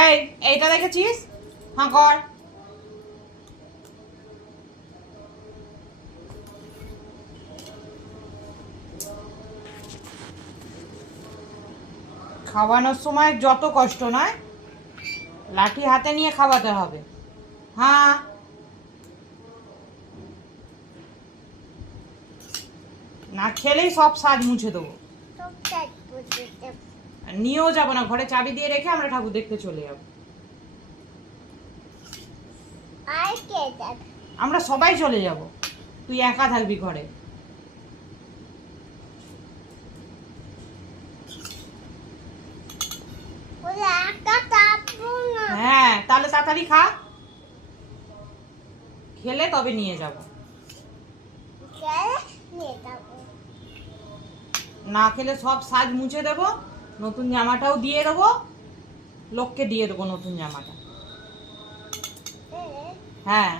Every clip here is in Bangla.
এই এইটা দেখেছিস? হ্যাঁ কর। খাওয়ানোর সময় যত কষ্ট নয়, লাঠি হাতে নিয়ে খাওয়াতে হবে। হ্যাঁ না খেলেই সব সাজ মুছে দেবো। নিয়েও যাবো না, ঘরে চাবি দিয়ে রেখে আমরা ঠাকুর দেখতে চলে যাবো। আমরা সবাই চলে যাব, তুই একা থাকবি ঘরে। হ্যাঁ তাহলে তাড়াতাড়ি খা, খেলে তবে নিয়ে যাব। না খেলে সব সাজ মুছে দেবো, নতুন জামাটাও দিয়ে দেবো, লোককে দিয়ে দেবো নতুন জামাটা। হ্যাঁ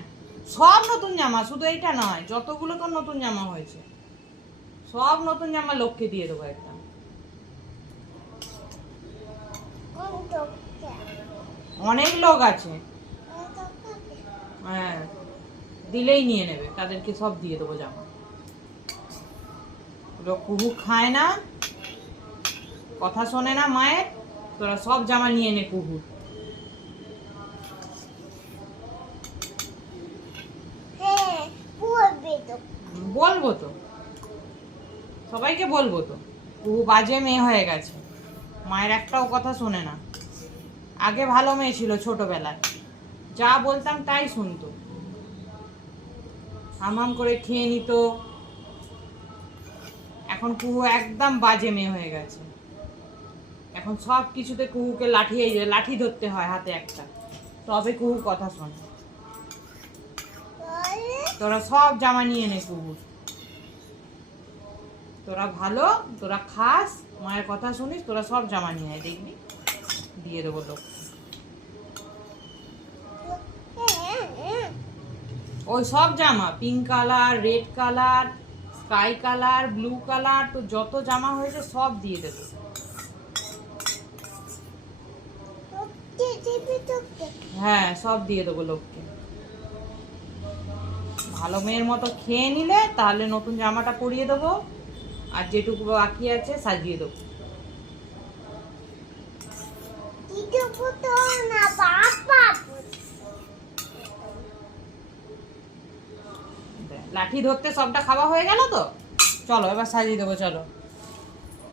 সব নতুন জামা, শুধু এইটা নয়, যতগুলো তোর নতুন জামা হয়েছে সব নতুন জামা লোককে দিয়ে দেবো একদম। অনেক লোক আছে, হ্যাঁ দিলেই নিয়ে নেবে, তাদেরকে সব দিয়ে দেবো জামা। কুহু খায় না, কথা শোনে না মায়ের, তোরা সব জামা নিয়ে নে কুহুর। বলবো তো, সবাইকে বলবো তো, কুহু বাজে মেয়ে হয়ে গেছে, মায়ের একটাও কথা শোনে না। আগে ভালো মেয়ে ছিল ছোটবেলায়, যা বলতাম তাই শুনতো, হাম করে খেয়ে নিত। এখন কুহু একদম বাজে মেয়ে হয়ে গেছে, এখন সব কিছুতে কুহুকে লাঠি ধরতে হয় হাতে একটা, তবে কুহু কথা শোনে। তোরা সব জামা নিয়ে নে কুহুর, তোরা ভালো, তোরা খাস, মায়ের কথা শুনিস, তোরা সব জামা নিয়ে আয়, দেখবি দিয়ে দেবো লোক। ওই সব জামা, pink colour, red colour, sky colour, blue colour, তো যত জামা হয়েছে সব দিয়ে দেবো। হ্যাঁ সব দিয়ে দেবো লোককে। ভালো মেয়ের মতো খেয়ে নিলে তাহলে নতুন জামাটা পরিয়ে দেবো, আর যেটুকু বাকি আছে সাজিয়ে দেবো। লাঠি ধরতে সবটা খাওয়া হয়ে গেল তো, চলো এবার সাজিয়ে দেবো, চলো।